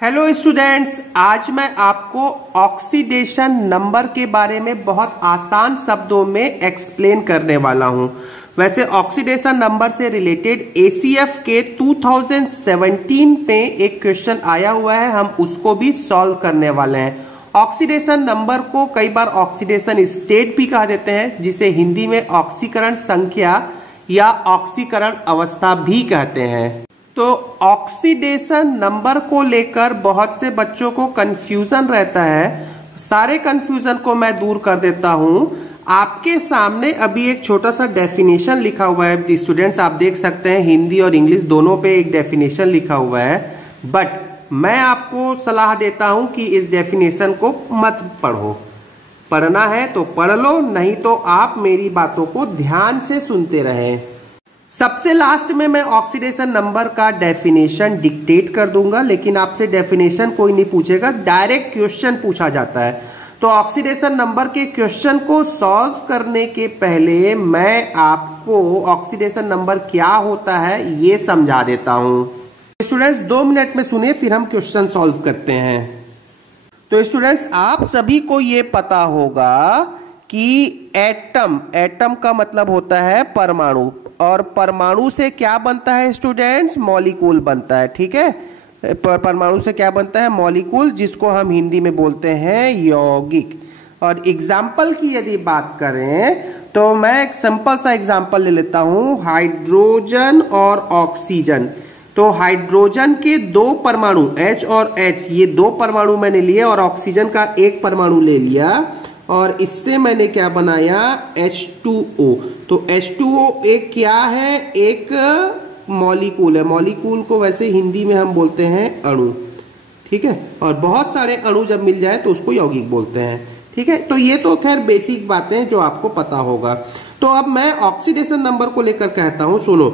Hello students, आज मैं आपको ऑक्सीडेशन नंबर के बारे में बहुत आसान शब्दों में एक्सप्लेन करने वाला हूं। वैसे ऑक्सीडेशन नंबर से रिलेटेड एसीएफ के 2017 में एक क्वेश्चन आया हुआ है, हम उसको भी सॉल्व करने वाले हैं। ऑक्सीडेशन नंबर को कई बार ऑक्सीडेशन स्टेट भी कहा देते हैं, जिसे हिंदी में ऑक्सीकरण संख्या या ऑक्सीकरण अवस्था भी कहते हैं। तो ऑक्सीडेशन नंबर को लेकर बहुत से बच्चों को कंफ्यूजन रहता है। सारे कंफ्यूजन को मैं दूर कर देता हूं। आपके सामने अभी एक छोटा सा डेफिनेशन लिखा हुआ है स्टूडेंट्स, आप देख सकते हैं हिंदी और इंग्लिश दोनों पे एक डेफिनेशन लिखा हुआ है। बट मैं आपको सलाह देता हूं कि इस डेफिनेशन को मत पढ़ो। पढ़ना है तो पढ़ लो, नहीं तो आप मेरी बातों को ध्यान से सुनते रहें। सबसे लास्ट में मैं ऑक्सीडेशन नंबर का डेफिनेशन डिक्टेट कर दूंगा, लेकिन आपसे डेफिनेशन कोई नहीं पूछेगा, डायरेक्ट क्वेश्चन पूछा जाता है। तो ऑक्सीडेशन नंबर के क्वेश्चन को सॉल्व करने के पहले मैं आपको ऑक्सीडेशन नंबर क्या होता है ये समझा देता हूं। स्टूडेंट्स 2 मिनट में सुने, फिर हम क्वेश्चन सॉल्व करते हैं। तो स्टूडेंट्स आप सभी को ये पता होगा कि एटम का मतलब होता है परमाणु, और परमाणु से क्या बनता है स्टूडेंट्स? मॉलिक्यूल बनता है। ठीक है, परमाणु से क्या बनता है? मॉलिक्यूल, जिसको हम हिंदी में बोलते हैं यौगिक। और एग्जाम्पल की यदि बात करें तो मैं एक सिंपल सा एग्जाम्पल ले लेता हूं, हाइड्रोजन और ऑक्सीजन। तो हाइड्रोजन के 2 परमाणु H और H, ये 2 परमाणु मैंने लिए और ऑक्सीजन का 1 परमाणु ले लिया, और इससे मैंने क्या बनाया? H2O। तो H2O एक क्या है? एक मॉलिक्यूल है। मॉलिक्यूल को वैसे हिंदी में हम बोलते हैं अणु। ठीक है, और बहुत सारे अणु जब मिल जाए तो उसको यौगिक बोलते हैं। ठीक है, तो ये तो खैर बेसिक बातें जो आपको पता होगा। तो अब मैं ऑक्सीडेशन नंबर को लेकर कहता हूं, सुनो।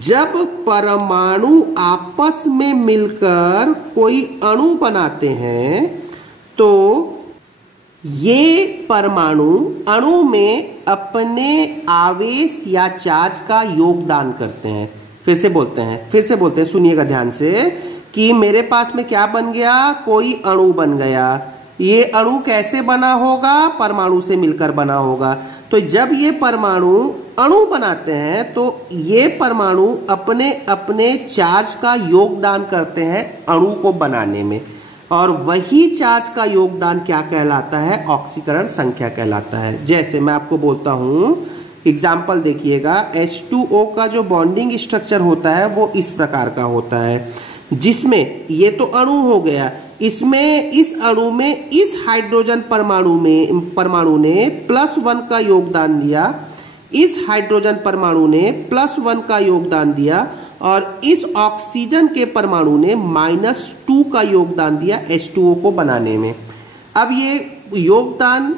जब परमाणु आपस में मिलकर कोई अणु बनाते हैं तो ये परमाणु अणु में अपने आवेश या चार्ज का योगदान करते हैं। फिर से बोलते हैं, सुनिएगा ध्यान से, कि मेरे पास में क्या बन गया? कोई अणु बन गया। ये अणु कैसे बना होगा? परमाणु से मिलकर बना होगा। तो जब ये परमाणु अणु बनाते हैं तो ये परमाणु अपने अपने चार्ज का योगदान करते हैं अणु को बनाने में, और वही चार्ज का योगदान क्या कहलाता है? ऑक्सीकरण संख्या कहलाता है। जैसे मैं आपको बोलता हूं, एग्जाम्पल देखिएगा, H2O का जो बॉन्डिंग स्ट्रक्चर होता है वो इस प्रकार का होता है, जिसमें ये तो अणु हो गया, इसमें इस अणु में इस हाइड्रोजन परमाणु ने +1 का योगदान दिया, इस हाइड्रोजन परमाणु ने +1 का योगदान दिया, और इस ऑक्सीजन के परमाणु ने -2 का योगदान दिया H2O को बनाने में। अब ये योगदान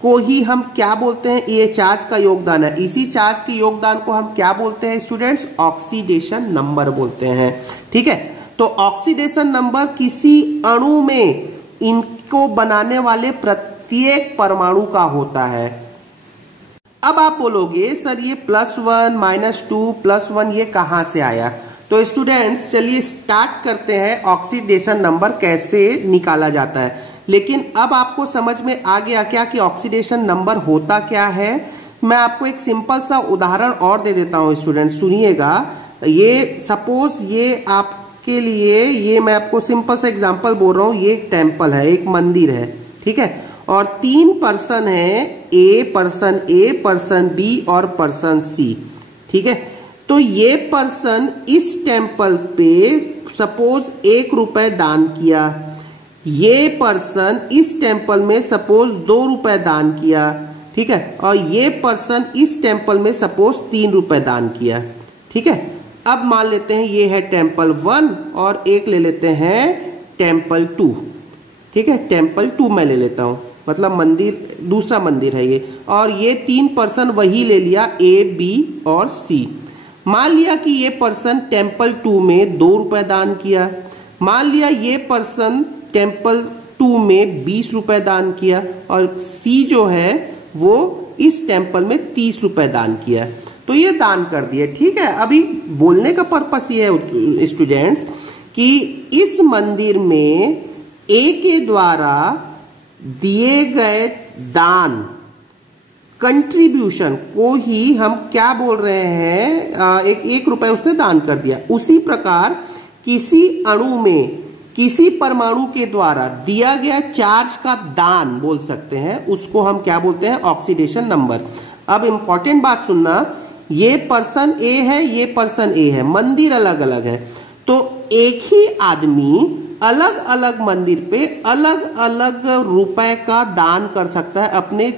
को ही हम क्या बोलते हैं? ये चार्ज का योगदान है। इसी चार्ज के योगदान को हम क्या बोलते हैं स्टूडेंट्स? ऑक्सीडेशन नंबर बोलते हैं। ठीक है, तो ऑक्सीडेशन नंबर किसी अणु में इनको बनाने वाले प्रत्येक परमाणु का होता है। अब आप बोलोगे सर ये +1 -2 +1 ये कहां से आया? तो स्टूडेंट्स चलिए स्टार्ट करते हैं ऑक्सीडेशन नंबर कैसे निकाला जाता है। लेकिन अब आपको समझ में आ गया क्या कि ऑक्सीडेशन नंबर होता क्या है? मैं आपको एक सिंपल सा उदाहरण और दे देता हूं स्टूडेंट्स, सुनिएगा। ये सपोज ये आपके लिए, ये मैं आपको सिंपल सा एग्जांपल बोल रहा हूं, ये एक टेम्पल है, एक मंदिर है। ठीक है, और 3 पर्सन है, पर्सन ए, पर्सन बी और पर्सन सी। ठीक है, तो ये पर्सन इस टेम्पल पे सपोज 1 रुपए दान किया, ये पर्सन इस टेम्पल में सपोज 2 रुपए दान किया। ठीक है, और ये पर्सन इस टेम्पल में सपोज 3 रुपए दान किया। ठीक है, अब मान लेते हैं ये है टेम्पल 1 और एक ले लेते हैं टेम्पल 2। ठीक है, टेम्पल 2 मैं ले लेता हूं, मतलब मंदिर, दूसरा मंदिर है ये, और ये 3 पर्सन वही ले लिया, A, B और C। मान लिया कि ये पर्सन टेम्पल 2 में 2 रुपए दान किया, मान लिया ये पर्सन टेम्पल 2 में 20 रुपए दान किया, और C जो है वो इस टेम्पल में 30 रुपए दान किया। तो ये दान कर दिए। ठीक है, अभी बोलने का पर्पस ये है स्टूडेंट्स कि इस मंदिर में ए के द्वारा दिए गए दान, कंट्रीब्यूशन को ही हम क्या बोल रहे हैं, एक रुपए उसने दान कर दिया। उसी प्रकार किसी अणु में किसी परमाणु के द्वारा दिया गया चार्ज का दान बोल सकते हैं, उसको हम क्या बोलते हैं, ऑक्सीडेशन नंबर। अब इंपॉर्टेंट बात सुनना, ये पर्सन ए है, ये पर्सन ए है, मंदिर अलग अलग है, तो एक ही आदमी अलग अलग मंदिर पे अलग अलग रुपए का दान कर सकता है, अपने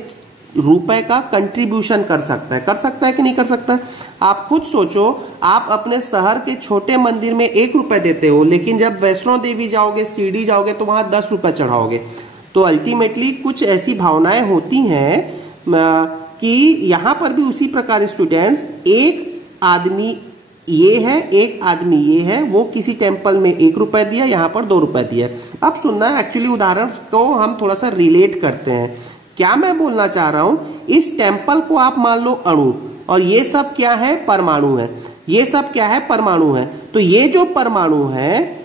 रुपए का कंट्रीब्यूशन कर सकता है कि नहीं कर सकता है? आप खुद सोचो, आप अपने शहर के छोटे मंदिर में 1 रुपए देते हो, लेकिन जब वैष्णो देवी जाओगे, शिरडी जाओगे तो वहां 10 रुपए चढ़ाओगे। तो अल्टीमेटली कुछ ऐसी भावनाएं होती हैं कि यहां पर भी उसी प्रकार स्टूडेंट्स, एक आदमी ये है, एक आदमी ये है, वो किसी टेम्पल में 1 रुपए दिया, यहाँ पर 2 रुपए दिया। अब सुनना, एक्चुअली उदाहरण को हम थोड़ा सा रिलेट करते हैं। क्या मैं बोलना चाह रहा हूं, इस टेम्पल को आप मान लो अणु, और ये सब क्या है, परमाणु है। ये सब क्या है, परमाणु है। तो ये जो परमाणु है,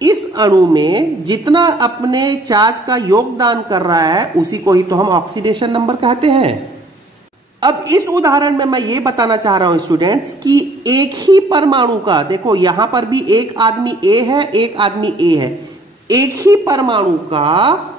इस अणु में जितना अपने चार्ज का योगदान कर रहा है, उसी को ही तो हम ऑक्सीडेशन नंबर कहते हैं। अब इस उदाहरण में मैं ये बताना चाह रहा हूं स्टूडेंट्स कि एक ही परमाणु का, देखो यहां पर भी एक आदमी ए है, एक आदमी ए है, एक ही परमाणु का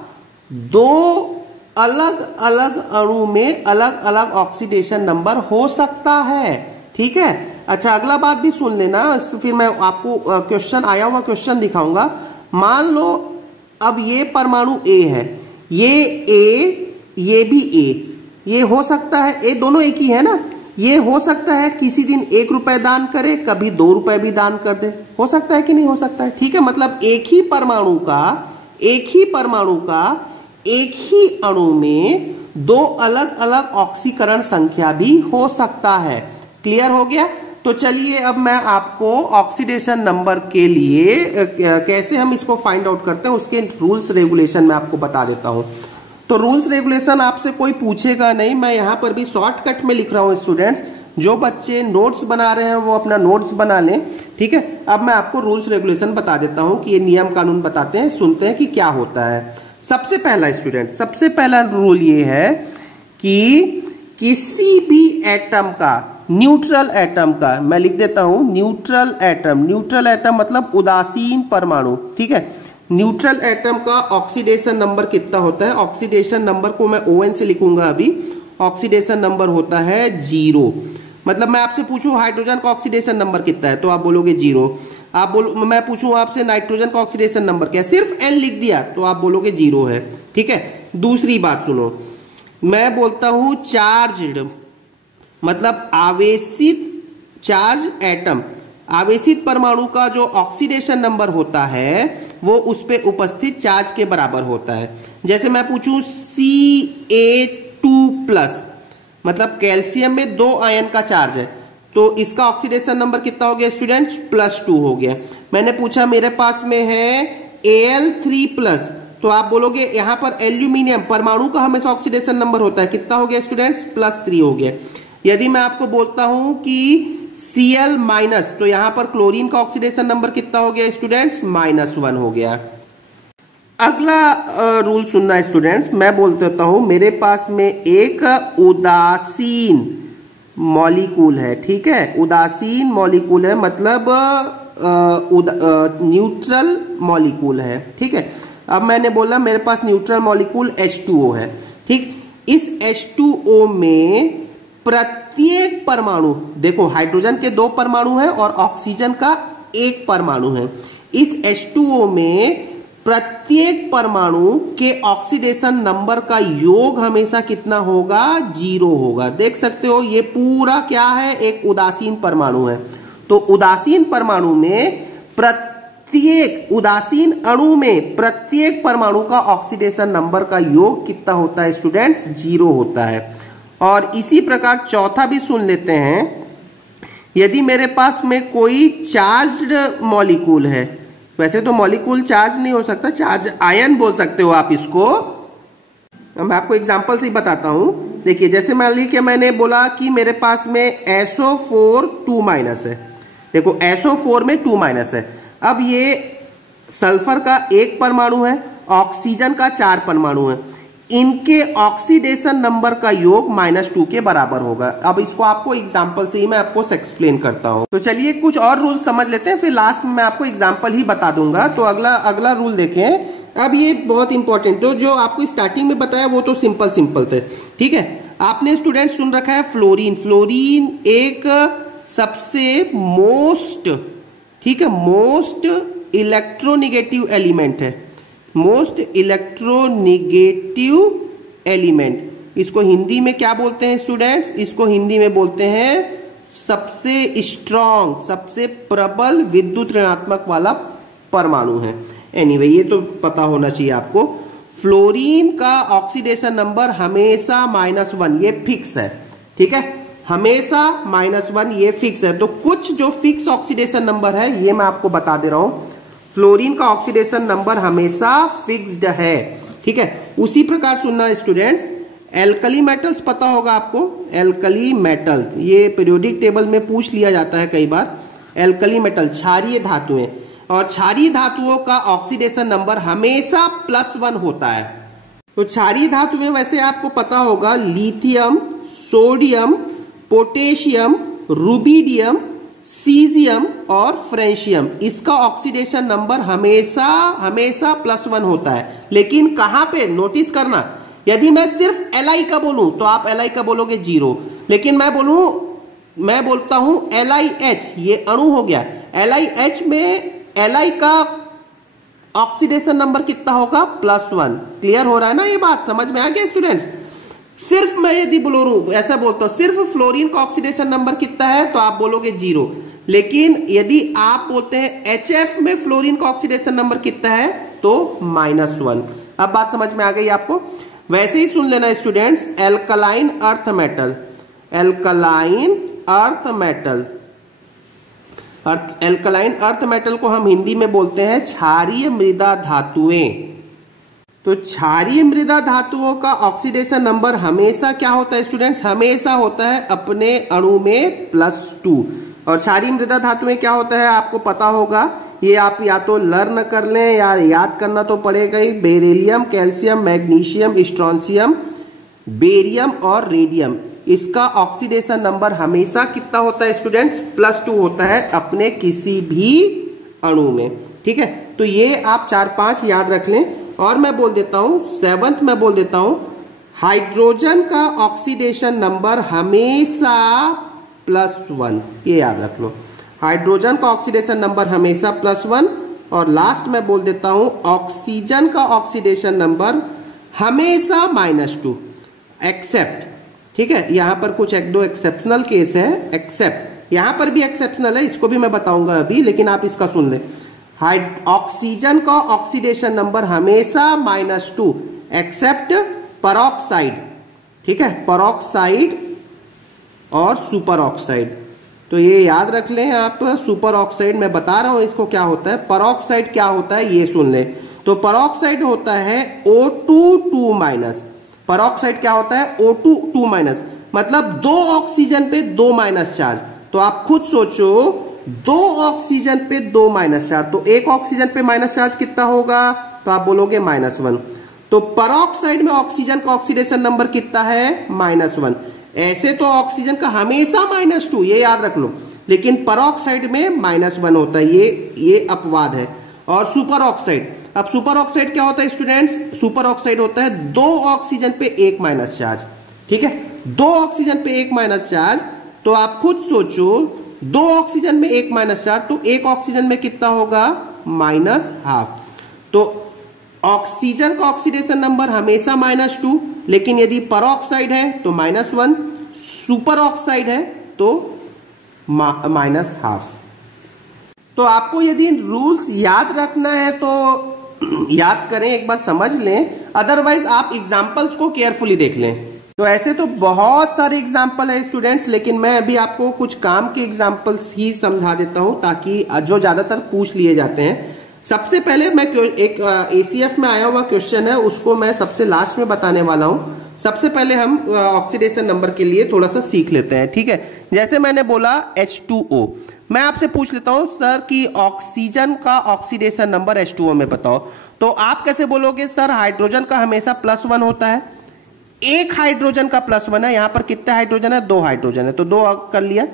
2 अलग अलग अणु में अलग अलग ऑक्सीडेशन नंबर हो सकता है। ठीक है, अच्छा अगला बात भी सुन लेना, फिर मैं आपको क्वेश्चन आया हुआ क्वेश्चन दिखाऊंगा। मान लो अब ये परमाणु ए है, ये ए, ये भी ए, ये हो सकता है, ए दोनों एक ही है ना, ये हो सकता है किसी दिन 1 रुपए दान करे, कभी 2 रुपए भी दान कर दे, हो सकता है कि नहीं हो सकता है? ठीक है, मतलब एक ही परमाणु का एक ही अणु में 2 अलग अलग ऑक्सीकरण संख्या भी हो सकता है। क्लियर हो गया? तो चलिए अब मैं आपको ऑक्सीडेशन नंबर के लिए कैसे हम इसको फाइंड आउट करते हैं, उसके रूल्स रेगुलेशन में आपको बता देता हूं। तो रूल्स रेगुलेशन आपसे कोई पूछेगा नहीं, मैं यहां पर भी शॉर्टकट में लिख रहा हूं स्टूडेंट्स। जो बच्चे नोट्स बना रहे हैं वो अपना नोट्स बना लें। ठीक है, अब मैं आपको रूल्स रेगुलेशन बता देता हूं कि ये नियम कानून बताते हैं, सुनते हैं कि क्या होता है। सबसे पहला स्टूडेंट, सबसे पहला रूल ये है कि किसी भी एटम का, न्यूट्रल एटम का, मैं लिख देता हूं न्यूट्रल एटम मतलब उदासीन परमाणु। ठीक है, न्यूट्रल एटम का ऑक्सीडेशन नंबर कितना होता है? ऑक्सीडेशन नंबर को मैं ON से लिखूंगा अभी। ऑक्सीडेशन नंबर होता है 0। मतलब मैं आपसे पूछूं हाइड्रोजन का ऑक्सीडेशन नंबर कितना है, तो आप बोलोगे 0। आप बोलो, मैं पूछूं आपसे नाइट्रोजन का ऑक्सीडेशन नंबर क्या है, सिर्फ N लिख दिया तो आप बोलोगे 0 है। ठीक है, दूसरी बात सुनो, मैं बोलता हूं चार्ज्ड, मतलब आवेशित चार्ज एटम, आवेशित परमाणु का जो ऑक्सीडेशन नंबर होता है वो उस पे उपस्थित चार्ज के बराबर होता है। जैसे मैं पूछूं Ca2+, मतलब कैल्शियम में 2 आयन का चार्ज है, तो इसका ऑक्सीडेशन नंबर कितना हो गया स्टूडेंट्स? +2 हो गया। मैंने पूछा मेरे पास में है Al3+, तो आप बोलोगे यहां पर एल्यूमिनियम परमाणु का हमेशा ऑक्सीडेशन नंबर होता है, कितना हो गया स्टूडेंट्स? +3 हो गया। यदि मैं आपको बोलता हूं कि Cl-, तो यहां पर क्लोरीन का ऑक्सीडेशन नंबर कितना हो गया स्टूडेंट्स? -1 हो गया। अगला रूल सुनना स्टूडेंट्स, मैं बोल देता हूं मेरे पास में एक उदासीन मॉलिक्यूल है। ठीक है, उदासीन मॉलिक्यूल है, मतलब न्यूट्रल मॉलिक्यूल है। ठीक है, अब मैंने बोला मेरे पास न्यूट्रल मॉलिक्यूल H2O है। ठीक, इस H2O में प्रत्येक परमाणु, देखो हाइड्रोजन के 2 परमाणु हैं और ऑक्सीजन का 1 परमाणु है। इस H2O में प्रत्येक परमाणु के ऑक्सीडेशन नंबर का योग हमेशा कितना होगा? 0 होगा। देख सकते हो ये पूरा क्या है? एक उदासीन परमाणु है। तो उदासीन परमाणु में प्रत्येक, उदासीन अणु में प्रत्येक परमाणु का ऑक्सीडेशन नंबर का योग कितना होता है स्टूडेंट्स? 0 होता है। और इसी प्रकार चौथा भी सुन लेते हैं, यदि मेरे पास में कोई चार्ज्ड मॉलिक्यूल है, वैसे तो मॉलिक्यूल चार्ज नहीं हो सकता, चार्ज आयन बोल सकते हो आप इसको। मैं आपको एग्जांपल से ही बताता हूं। देखिए जैसे मान ली कि मैंने बोला कि मेरे पास में SO4 2- है। देखो SO4 में 2- है। अब ये सल्फर का 1 परमाणु है, ऑक्सीजन का 4 परमाणु है, इनके ऑक्सीडेशन नंबर का योग -2 के बराबर होगा। अब इसको आपको एग्जांपल से ही मैं आपको एक्सप्लेन करता हूं। तो चलिए कुछ और रूल समझ लेते हैं, फिर लास्ट में मैं आपको एग्जांपल ही बता दूंगा। तो अगला रूल देखें। अब ये बहुत इंपॉर्टेंट, तो जो आपको स्टार्टिंग में बताया वो तो सिंपल थे, ठीक है। आपने स्टूडेंट सुन रखा है फ्लोरीन। फ्लोरीन एक सबसे मोस्ट इलेक्ट्रोनिगेटिव एलिमेंट है, मोस्ट इलेक्ट्रोनिगेटिव एलिमेंट। इसको हिंदी में क्या बोलते हैं स्टूडेंट्स? इसको हिंदी में बोलते हैं सबसे स्ट्रॉन्ग, सबसे प्रबल विद्युत ऋणात्मक वाला परमाणु है। एनीवे, ये तो पता होना चाहिए आपको। फ्लोरीन का ऑक्सीडेशन नंबर हमेशा -1, ये फिक्स है, ठीक है, हमेशा -1 ये फिक्स है। तो कुछ जो फिक्स ऑक्सीडेशन नंबर है ये मैं आपको बता दे रहा हूं। फ्लोरीन का ऑक्सीडेशन नंबर हमेशा फिक्स्ड है, ठीक है। उसी प्रकार सुनना स्टूडेंट्स, एल्कली मेटल्स पता होगा आपको। एल्कली मेटल्स ये पीरियोडिक टेबल में पूछ लिया जाता है कई बार। एल्कली मेटल क्षारीय धातुएं, और क्षारीय धातुओं का ऑक्सीडेशन नंबर हमेशा +1 होता है। तो क्षारीय धातु में वैसे आपको पता होगा lithium, sodium, potassium, rubidium, caesium और फ्रेंशियम, इसका ऑक्सीडेशन नंबर हमेशा +1 होता है। लेकिन कहां पे, नोटिस करना, यदि मैं सिर्फ Li का बोलूं तो आप Li का बोलोगे 0, लेकिन मैं बोलता हूं LiH, ये अणु हो गया। LiH में Li का ऑक्सीडेशन नंबर कितना होगा? +1। क्लियर हो रहा है ना ये बात? समझ में आ गया स्टूडेंट्स? सिर्फ मैं यदि ऐसा बोलता हूं सिर्फ फ्लोरीन का ऑक्सीडेशन नंबर कितना है तो आप बोलोगे 0, लेकिन यदि आप बोलते हैं HF में फ्लोरीन का ऑक्सीडेशन नंबर कितना है तो -1। अब बात समझ में आ गई आपको? वैसे ही सुन लेना students, alkaline earth metal, alkaline earth metal को हम हिंदी में बोलते हैं क्षारीय मृदा धातुएं। तो क्षारीय मृदा धातुओं का ऑक्सीडेशन नंबर हमेशा क्या होता है स्टूडेंट्स? हमेशा होता है अपने अणु में +2। और क्षारीय मृदा धातुएं क्या होता है आपको पता होगा, ये आप या तो लर्न कर लें या याद करना तो पड़ेगा ही। Beryllium, calcium, magnesium, strontium, barium और रेडियम, इसका ऑक्सीडेशन नंबर हमेशा कितना होता है स्टूडेंट्स? +2 होता है अपने किसी भी अणु में, ठीक है। तो ये आप 4-5 याद रख लें। और मैं बोल देता हूं 7th में बोल देता हूं, हाइड्रोजन का ऑक्सीडेशन नंबर हमेशा +1, ये याद रख लो। हाइड्रोजन का ऑक्सीडेशन नंबर हमेशा +1। और लास्ट में बोल देता हूं, ऑक्सीजन का ऑक्सीडेशन नंबर हमेशा -2 एक्सेप्ट, ठीक है। यहां पर कुछ 1-2 एक्सेप्शनल केस है, एक्सेप्ट यहां पर भी एक्सेप्शनल है, इसको भी मैं बताऊंगा अभी, लेकिन आप इसका सुन ले। ऑक्सीजन का ऑक्सीडेशन नंबर हमेशा -2 एक्सेप्ट परऑक्साइड, ठीक है, परऑक्साइड और सुपर ऑक्साइड। तो ये याद रख लें आप। सुपर ऑक्साइड मैं बता रहा हूं इसको क्या होता है, परऑक्साइड क्या होता है ये सुन लें। तो परऑक्साइड होता है O2 परऑक्साइड क्या होता है? O2 मतलब 2 ऑक्सीजन पे 2 माइनस चार्ज। तो आप खुद सोचो, 2 ऑक्सीजन पे 2 माइनस चार्ज, तो 1 ऑक्सीजन पे माइनस चार्ज कितना होगा? तो आप बोलोगे -1। तो परऑक्साइड में ऑक्सीजन का ऑक्सीडेशन नंबर कितना है? -1। ऐसे तो ऑक्सीजन का हमेशा -2, ये याद रख लो, लेकिन परऑक्साइड में -1 होता है, ये अपवाद है। और सुपर ऑक्साइड, अब सुपर ऑक्साइड क्या होता है स्टूडेंट्स? सुपर ऑक्साइड होता है 2 ऑक्सीजन पे 1 माइनस चार्ज, ठीक है, 2 ऑक्सीजन पे 1 माइनस चार्ज। तो आप खुद सोचो, 2 ऑक्सीजन में 1 माइनस चार्ज, तो 1 ऑक्सीजन में कितना होगा? -12। तो ऑक्सीजन का ऑक्सीडेशन नंबर हमेशा -2, लेकिन यदि परऑक्साइड है तो -1, सुपर ऑक्साइड है तो -12। तो आपको यदि रूल्स याद रखना है तो याद करें, एक बार समझ लें, अदरवाइज आप एग्जाम्पल्स को केयरफुली देख लें। तो ऐसे तो बहुत सारे एग्जाम्पल है स्टूडेंट्स, लेकिन मैं अभी आपको कुछ काम के एग्जाम्पल्स ही समझा देता हूं ताकि जो ज्यादातर पूछ लिए जाते हैं। सबसे पहले मैं एक ACF में आया हुआ क्वेश्चन है, उसको मैं सबसे लास्ट में बताने वाला हूं। सबसे पहले हम ऑक्सीडेशन नंबर के लिए थोड़ा सा सीख लेते हैं, ठीक है। जैसे मैंने बोला H2O, मैं आपसे पूछ लेता हूं सर कि ऑक्सीजन का ऑक्सीडेशन नंबर H2O में बताओ, तो आप कैसे बोलोगे सर हाइड्रोजन का हमेशा +1 होता है, एक हाइड्रोजन का +1 है, यहां पर कितने हाइड्रोजन है, 2 हाइड्रोजन है, तो 2 कर लिया,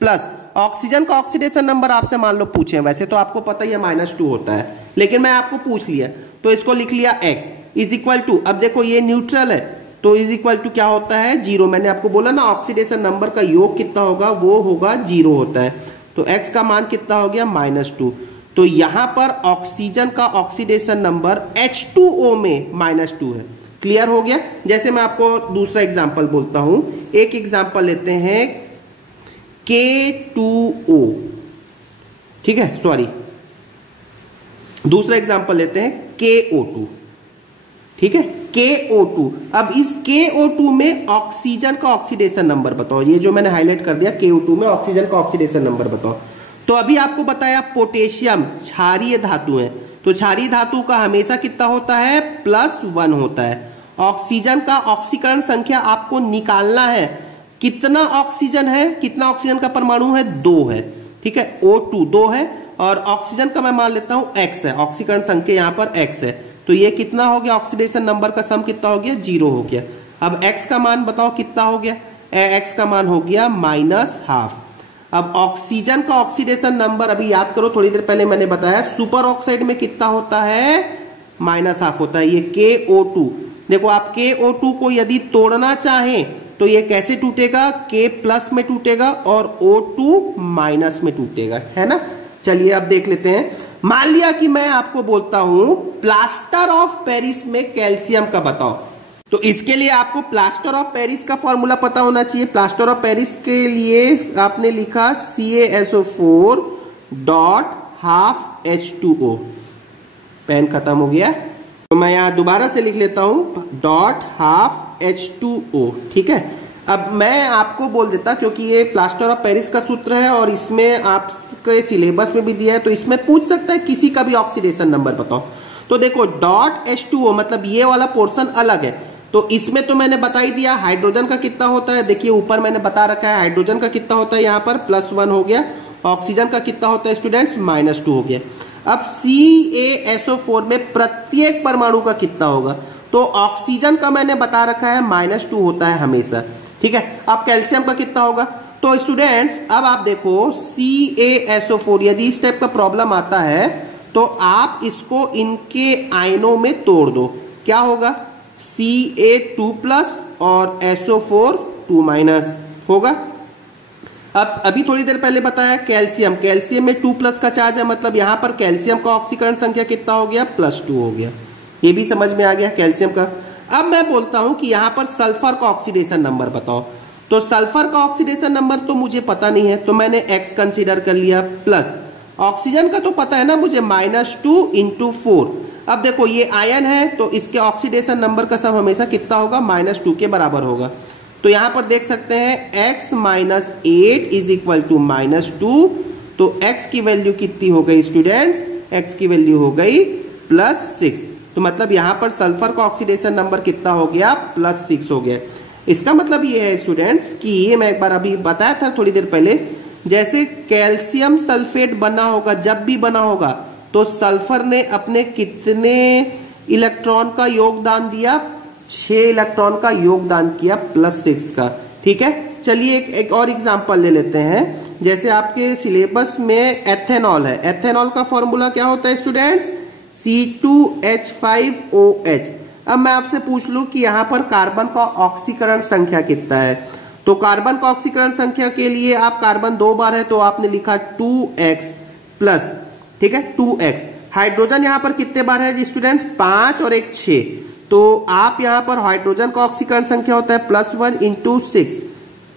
प्लस ऑक्सीजन का ऑक्सीडेशन नंबर आपसे मान लो पूछे, वैसे तो आपको पता ही है -2 होता है, लेकिन मैं आपको पूछ लिया तो इसको लिख लिया x इज इक्वल टू, अब देखो ये न्यूट्रल है तो इज इक्वल टू क्या होता है 0। मैंने आपको बोला ना ऑक्सीडेशन नंबर का योग कितना होगा, वो होगा 0 होता है, तो x का मान कितना हो गया -2। तो यहां पर ऑक्सीजन का ऑक्सीडेशन नंबर H2O में -2 है। क्लियर हो गया। जैसे मैं आपको दूसरा एग्जांपल बोलता हूं, एक एग्जांपल लेते हैं K2O, ठीक है, सॉरी दूसरा एग्जांपल लेते हैं KO2, ठीक है, KO2। अब इस KO2 में ऑक्सीजन का ऑक्सीडेशन नंबर बताओ, ये जो मैंने हाईलाइट कर दिया KO2 में ऑक्सीजन का ऑक्सीडेशन नंबर बताओ। तो अभी आपको बताया पोटेशियम क्षारीय धातु है, तो क्षारीय धातु का हमेशा कितना होता है +1 होता है। ऑक्सीजन का ऑक्सीकरण संख्या आपको निकालना है, कितना ऑक्सीजन है, कितना ऑक्सीजन का परमाणु है 2 है, ठीक है, O2 2 है और ऑक्सीजन का मैं मान लेता हूं x है, ऑक्सीकरण संख्या यहां पर x है, तो ये कितना हो गया ऑक्सीडेशन नंबर का सम कितना हो गया 0 हो गया। अब x का मान बताओ कितना हो गया, x का मान हो गया -½ अब ऑक्सीजन का ऑक्सीडेशन नंबर अभी याद करो, थोड़ी देर पहले मैंने बताया सुपर ऑक्साइड में कितना होता है -½ होता है। ये KO2 देखो, आप KO2 को यदि तोड़ना चाहें तो ये कैसे टूटेगा, K+ में टूटेगा और O2 माइनस में टूटेगा, है ना। चलिए अब देख लेते हैं। मान लिया कि मैं आपको बोलता हूं प्लास्टर ऑफ पेरिस में कैल्शियम का बताओ, तो इसके लिए आपको प्लास्टर ऑफ पेरिस का फॉर्मूला पता होना चाहिए। प्लास्टर ऑफ पेरिस के लिए आपने लिखा CaSO4 .12H2O, पेन खत्म हो गया तो मैं यहां दोबारा से लिख लेता हूं .12H2O, ठीक है। अब मैं आपको बोल देता, क्योंकि ये प्लास्टर ऑफ पेरिस का सूत्र है और इसमें आपके सिलेबस में भी दिया है, तो इसमें पूछ सकता है किसी का भी ऑक्सीडेशन नंबर बताओ। तो देखो .H2O मतलब ये वाला पोर्शन अलग है, तो इसमें तो मैंने बता ही दिया हाइड्रोजन का कितना होता है, देखिए ऊपर मैंने बता रखा है हाइड्रोजन का कितना होता है, यहाँ पर +1 हो गया, ऑक्सीजन का कितना होता है स्टूडेंट्स -2 हो गया। अब CaSO4 में प्रत्येक परमाणु का कितना होगा, तो ऑक्सीजन का मैंने बता रखा है -2 होता है हमेशा, ठीक है। अब कैल्शियम का कितना होगा, तो स्टूडेंट्स अब आप देखो CaSO4 यदि इस टाइप का प्रॉब्लम आता है तो आप इसको इनके आयनों में तोड़ दो, क्या होगा Ca2+ और SO4 2- होगा। अब अभी थोड़ी देर पहले बताया कैल्शियम, कैल्शियम में 2+ का चार्ज है, मतलब यहां पर कैल्शियम का ऑक्सीकरण संख्या कितना हो गया +2 हो गया, ये भी समझ में आ गया कैल्शियम का। अब मैं बोलता हूं कि यहां पर सल्फर का ऑक्सीडेशन नंबर बताओ, तो सल्फर का ऑक्सीडेशन नंबर तो मुझे पता नहीं है, तो मैंने x कंसीडर कर लिया, प्लस ऑक्सीजन का तो पता है ना मुझे -2 × 4। अब देखो ये आयन है तो इसके ऑक्सीडेशन नंबर का सम हमेशा कितना होगा -2 के बराबर होगा, तो यहां पर देख सकते हैं x - 8 इज इक्वल टू -2, तो x की वैल्यू कितनी हो गई स्टूडेंट्स, x की वैल्यू हो गई +6, तो मतलब यहां पर सल्फर का ऑक्सीडेशन नंबर कितना हो गया +6 हो गया। इसका मतलब ये है स्टूडेंट्स कि ये मैं एक बार अभी बताया था थोड़ी देर पहले, जैसे कैल्शियम सल्फेट बना होगा, जब भी बना होगा तो सल्फर ने अपने कितने इलेक्ट्रॉन का योगदान दिया, 6 इलेक्ट्रॉन का योगदान किया +6 का, ठीक है। चलिए एक और एग्जांपल ले लेते हैं। जैसे आपके सिलेबस में एथेनॉल है, एथेनॉल का फॉर्मूला क्या होता है स्टूडेंट्स, C2H5OH। अब मैं आपसे पूछ लूं कि यहां पर कार्बन का ऑक्सीकरण संख्या कितना है, तो कार्बन का ऑक्सीकरण संख्या के लिए आप कार्बन 2 बार है तो आपने लिखा 2x+, ठीक है 2x। हाइड्रोजन यहां पर कितने बार है स्टूडेंट्स, 5 और 1 6, तो आप यहां पर हाइड्रोजन का ऑक्सीकरण संख्या होता है +1 × 6,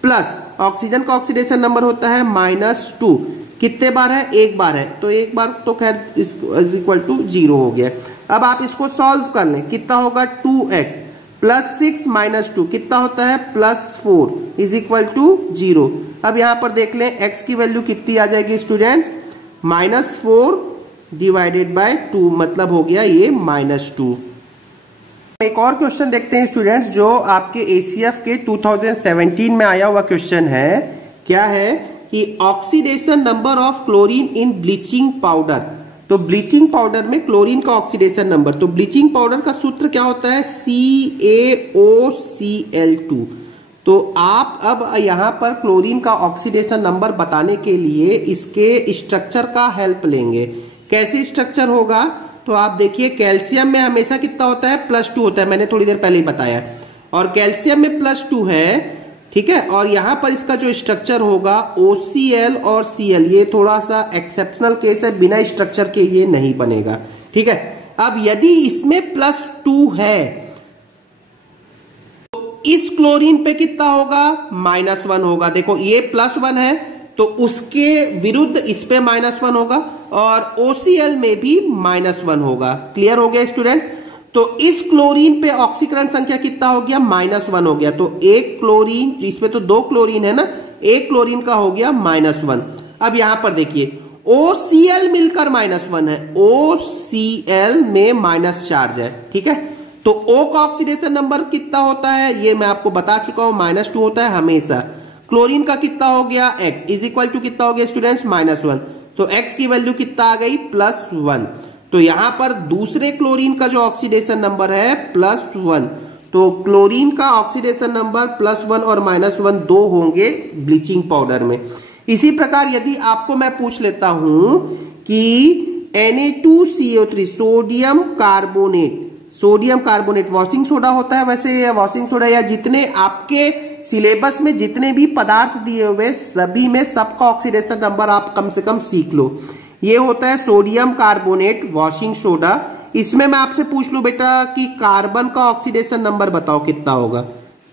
प्लस ऑक्सीजन का ऑक्सीडेशन नंबर होता है -2, कितने बार है, 1 बार है, तो 1 बार तो खैर इज इक्वल टू 0 हो गया। अब आप इसको सॉल्व कर लें, कितना होगा 2x +6 - 2 कितना होता है +4 इज इक्वल टू 0। अब यहां पर देख लें x की वैल्यू कितनी आ जाएगी स्टूडेंट्स, -4 / 2 मतलब हो गया ये -2। एक और क्वेश्चन देखते हैं स्टूडेंट्स, जो आपके एसीएफ के 2017 में आया हुआ क्वेश्चन है। क्या है कि oxidation number of chlorine in bleaching powder. तो ब्लीचिंग पाउडर में क्लोरीन का ऑक्सीडेशन नंबर, तो ब्लीचिंग पाउडर का सूत्र क्या होता है, CaOCl2। तो आप अब यहां पर क्लोरीन का ऑक्सीडेशन नंबर बताने के लिए इसके स्ट्रक्चर का हेल्प लेंगे। कैसे स्ट्रक्चर होगा, तो आप देखिए कैल्शियम में हमेशा कितना होता है, +2 होता है, मैंने थोड़ी देर पहले ही बताया, और कैल्शियम में +2 है, ठीक है। और यहां पर इसका जो स्ट्रक्चर होगा OCl और Cl, ये थोड़ा सा एक्सेप्शनल केस है, बिना स्ट्रक्चर के ये नहीं बनेगा, ठीक है। अब यदि इसमें +2 है तो इस क्लोरीन पे कितना होगा, -1 होगा। देखो ये +1 है तो उसके विरुद्ध इस पे -1 होगा, और OCl में भी -1 होगा। क्लियर हो गया स्टूडेंट्स। तो इस क्लोरीन पे ऑक्सीकरण संख्या कितना हो गया, -1 हो गया। तो एक क्लोरीन, इसमें तो 2 क्लोरीन है ना, एक क्लोरीन का हो गया -1। अब यहां पर देखिए OCl मिलकर -1 है, OCl में माइनस चार्ज है, ठीक है। तो O का ऑक्सीडेशन नंबर कितना होता है, ये मैं आपको बता चुका हूं, -2 होता है हमेशा। क्लोरीन का कितना हो गया, X इज इक्वल टू कितना हो गया स्टूडेंट्स, -1। तो X की वैल्यू कितना आ गई, +1। तो यहां पर दूसरे क्लोरीन का जो ऑक्सीडेशन नंबर है +1, तो क्लोरीन का ऑक्सीडेशन नंबर +1 और -1 दो होंगे ब्लीचिंग पाउडर में। इसी प्रकार यदि आपको मैं पूछ लेता हूं कि Na2CO3 sodium carbonate washing soda होता है, वैसे वॉशिंग सोडा या जितने आपके सिलेबस में जितने भी पदार्थ दिए हुए सभी में सबका ऑक्सीडेशन नंबर आप कम से कम सीख लो। ये होता है सोडियम कार्बोनेट वॉशिंग सोडा। इसमें मैं आपसे पूछ लूं बेटा कि कार्बन का ऑक्सीडेशन नंबर बताओ कितना होगा,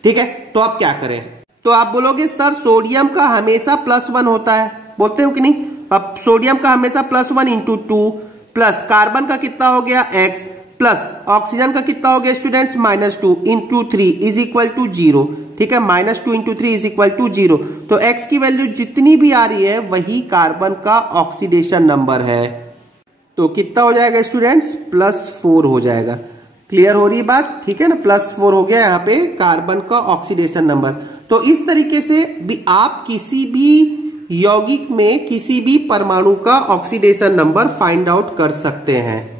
ठीक है। तो आप क्या करें, तो आप बोलोगे सर सोडियम का हमेशा +1 होता है, बोलते हो कि नहीं। अब सोडियम का हमेशा +1 × 2 प्लस कार्बन का कितना हो गया X प्लस ऑक्सीजन का कितना हो गया स्टूडेंट्स, -2 × 3 इज इक्वल टू 0, ठीक है। -2 × 3 इज इक्वल टू 0। तो X की वैल्यू जितनी भी आ रही है वही कार्बन का ऑक्सीडेशन नंबर है। तो कितना हो जाएगा स्टूडेंट्स, +4 हो जाएगा। क्लियर हो रही बात, ठीक है ना। +4 हो गया यहाँ पे कार्बन का ऑक्सीडेशन नंबर। तो इस तरीके से भी आप किसी भी यौगिक में किसी भी परमाणु का ऑक्सीडेशन नंबर फाइंड आउट कर सकते हैं।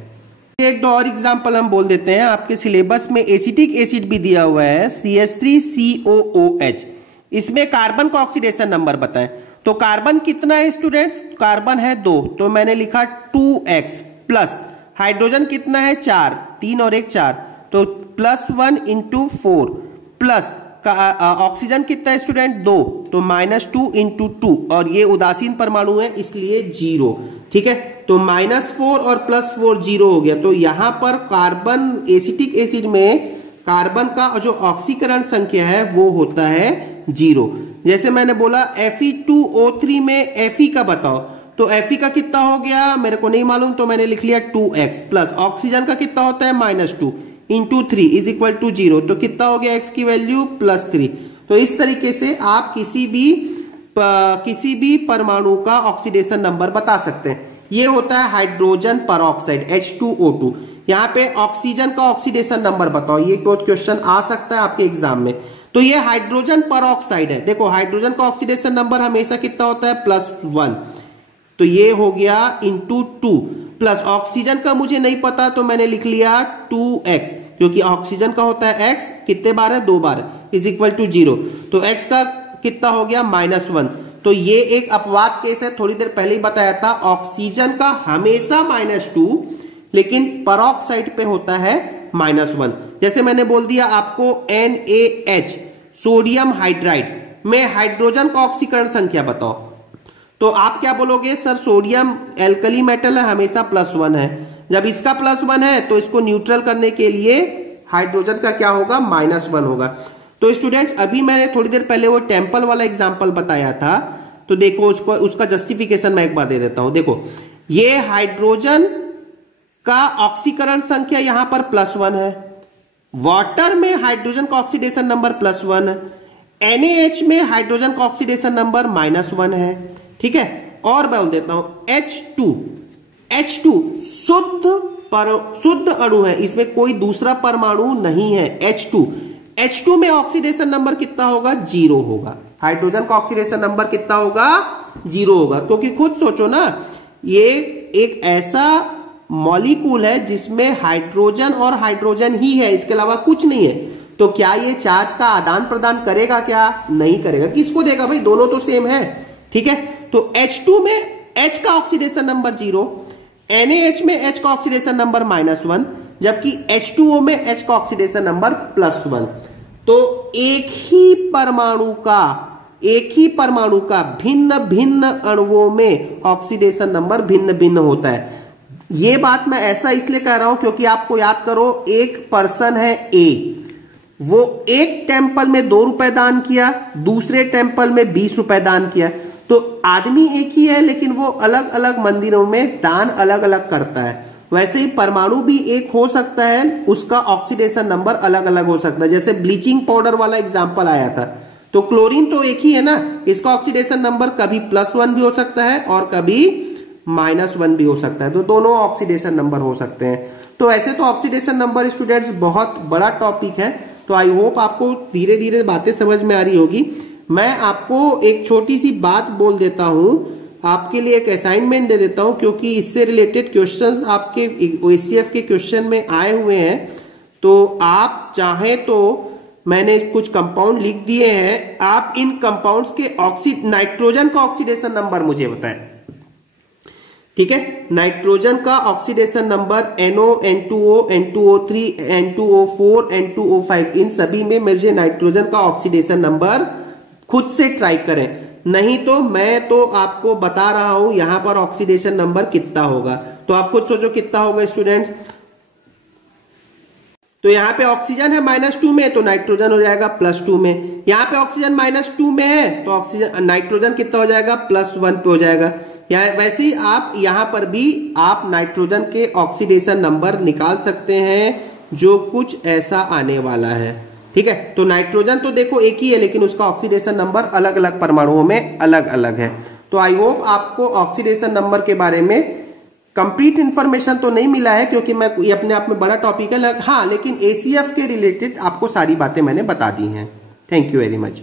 एक दो और एग्जांपल हम बोल देते हैं। आपके सिलेबस में एसिटिक एसिड भी दिया हुआ है CH3COOH, इसमें कार्बन का ऑक्सीडेशन नंबर बताएं। तो कार्बन कितना है स्टूडेंट्स, कार्बन है 2, तो मैंने लिखा 2X प्लस हाइड्रोजन कितना है 4, 3 और 1 4, तो +1 × 4 प्लस ऑक्सीजन कितना है स्टूडेंट 2, तो -2 × 2, और ये उदासीन परमाणु है इसलिए 0, ठीक है। तो -4 और +4 0 हो गया। तो यहां पर कार्बन एसिटिक एसिड में कार्बन का जो ऑक्सीकरण संख्या है वो होता है 0। जैसे मैंने बोला Fe2O3 में Fe का बताओ, तो Fe का कितना हो गया मेरे को नहीं मालूम, तो मैंने लिख लिया 2X प्लस ऑक्सीजन का कितना होता है -2 × 3 इज इक्वल टू 0, तो कितना हो गया X की वैल्यू +3। तो इस तरीके से आप किसी भी परमाणु का ऑक्सीडेशन नंबर बता सकते हैं। ये होता है हाइड्रोजन परऑक्साइड H2O2। यहाँ पे ऑक्सीजन का ऑक्सीडेशन नंबर बताओ, ये क्वेश्चन आ सकता है आपके एग्जाम में। तो ये हाइड्रोजन परऑक्साइड है। देखो हाइड्रोजन का ऑक्सीडेशन नंबर हमेशा कितना होता है, +1, तो ये हो गया × 2 प्लस ऑक्सीजन का मुझे नहीं पता तो मैंने लिख लिया 2X, क्योंकि ऑक्सीजन का होता है X कितने बार है, 2 बार, इज इक्वल टू 0। तो X का कितना हो गया -1। तो ये एक अपवाद केस है, थोड़ी देर पहले ही बताया था। ऑक्सीजन का हमेशा -2, लेकिन परऑक्साइड पे होता है -1। जैसे मैंने बोल दिया आपको NaH सोडियम हाइड्राइड में हाइड्रोजन का ऑक्सीकरण संख्या बताओ, तो आप क्या बोलोगे, सर सोडियम एल्कली मेटल है हमेशा +1 है। जब इसका +1 है तो इसको न्यूट्रल करने के लिए हाइड्रोजन का क्या होगा, -1 होगा। तो स्टूडेंट्स अभी मैंने थोड़ी देर पहले वो टेम्पल वाला एग्जांपल बताया था, तो देखो उसका जस्टिफिकेशन मैं एक बार दे देता हूं। देखो ये हाइड्रोजन का ऑक्सीकरण संख्या यहां पर +1 है, वाटर में हाइड्रोजन का ऑक्सीडेशन नंबर +1 है, NaH में हाइड्रोजन का ऑक्सीडेशन नंबर -1 है, ठीक है। और बोल देता हूं H2 शुद्ध शुद्ध अणु है, इसमें कोई दूसरा परमाणु नहीं है, H2 में ऑक्सीडेशन नंबर कितना होगा? 0 होगा। हाइड्रोजन का ऑक्सीडेशन नंबर कितना होगा? 0 होगा। तो कि खुद सोचो ना, ये एक ऐसा मॉलिक्यूल है जिसमें हाइड्रोजन और हाइड्रोजन ही है, इसके अलावा कुछ नहीं है। तो क्या ये चार्ज का आदान प्रदान करेगा? क्या नहीं करेगा। किसको देगा भाई? दोनों तो सेम है, ठीक है। तो H2 में H का ऑक्सीडेशन नंबर 0, NaH में H का ऑक्सीडेशन नंबर -1, जबकि H2O में H का ऑक्सीडेशन नंबर +1। तो एक ही परमाणु का भिन्न भिन्न अणुओं में ऑक्सीडेशन नंबर भिन्न भिन्न होता है। ये बात मैं ऐसा इसलिए कह रहा हूं क्योंकि आपको याद करो, एक पर्सन है A, वो एक टेम्पल में 2 रुपए दान किया, दूसरे टेम्पल में 20 रुपए दान किया। तो आदमी एक ही है लेकिन वो अलग अलग मंदिरों में दान अलग अलग करता है। वैसे ही परमाणु भी एक हो सकता है, उसका ऑक्सीडेशन नंबर अलग अलग हो सकता है। जैसे ब्लीचिंग पाउडर वाला एग्जांपल आया था, तो क्लोरीन तो एक ही है ना, इसका ऑक्सीडेशन नंबर कभी +1 भी हो सकता है और कभी -1 भी हो सकता है। तो दोनों ऑक्सीडेशन नंबर हो सकते हैं। तो ऐसे तो ऑक्सीडेशन नंबर स्टूडेंट्स बहुत बड़ा टॉपिक है। तो आई होप आपको धीरे धीरे बातें समझ में आ रही होगी। मैं आपको एक छोटी सी बात बोल देता हूं, आपके लिए एक असाइनमेंट दे देता हूं, क्योंकि इससे रिलेटेड क्वेश्चंस आपके ACF के क्वेश्चन में आए हुए हैं। तो आप चाहें तो मैंने कुछ कंपाउंड लिख दिए हैं, आप इन कंपाउंड्स के नाइट्रोजन का ऑक्सीडेशन नंबर मुझे बताएं, ठीक है। नाइट्रोजन का oxidation number NO, N2O, N2O3, N2O4, N2O5, इन सभी में मुझे नाइट्रोजन का ऑक्सीडेशन नंबर खुद से ट्राई करें, नहीं तो मैं तो आपको बता रहा हूं यहां पर ऑक्सीडेशन नंबर कितना होगा। तो आप खुद सोचो कितना होगा स्टूडेंट्स। तो यहां पे ऑक्सीजन है -2 में, तो नाइट्रोजन हो जाएगा +2 में। यहां पे ऑक्सीजन -2 में है, तो ऑक्सीजन नाइट्रोजन कितना हो जाएगा? +1 पे हो जाएगा। वैसे ही आप यहां पर भी आप नाइट्रोजन के ऑक्सीडेशन नंबर निकाल सकते हैं, जो कुछ ऐसा आने वाला है, ठीक है। तो नाइट्रोजन तो देखो एक ही है, लेकिन उसका ऑक्सीडेशन नंबर अलग अलग परमाणुओं में अलग अलग है। तो आई होप आपको ऑक्सीडेशन नंबर के बारे में कंप्लीट इंफॉर्मेशन तो नहीं मिला है, क्योंकि मैं ये अपने आप में बड़ा टॉपिक है। हाँ, लेकिन ACF के रिलेटेड आपको सारी बातें मैंने बता दी हैं। Thank you very much.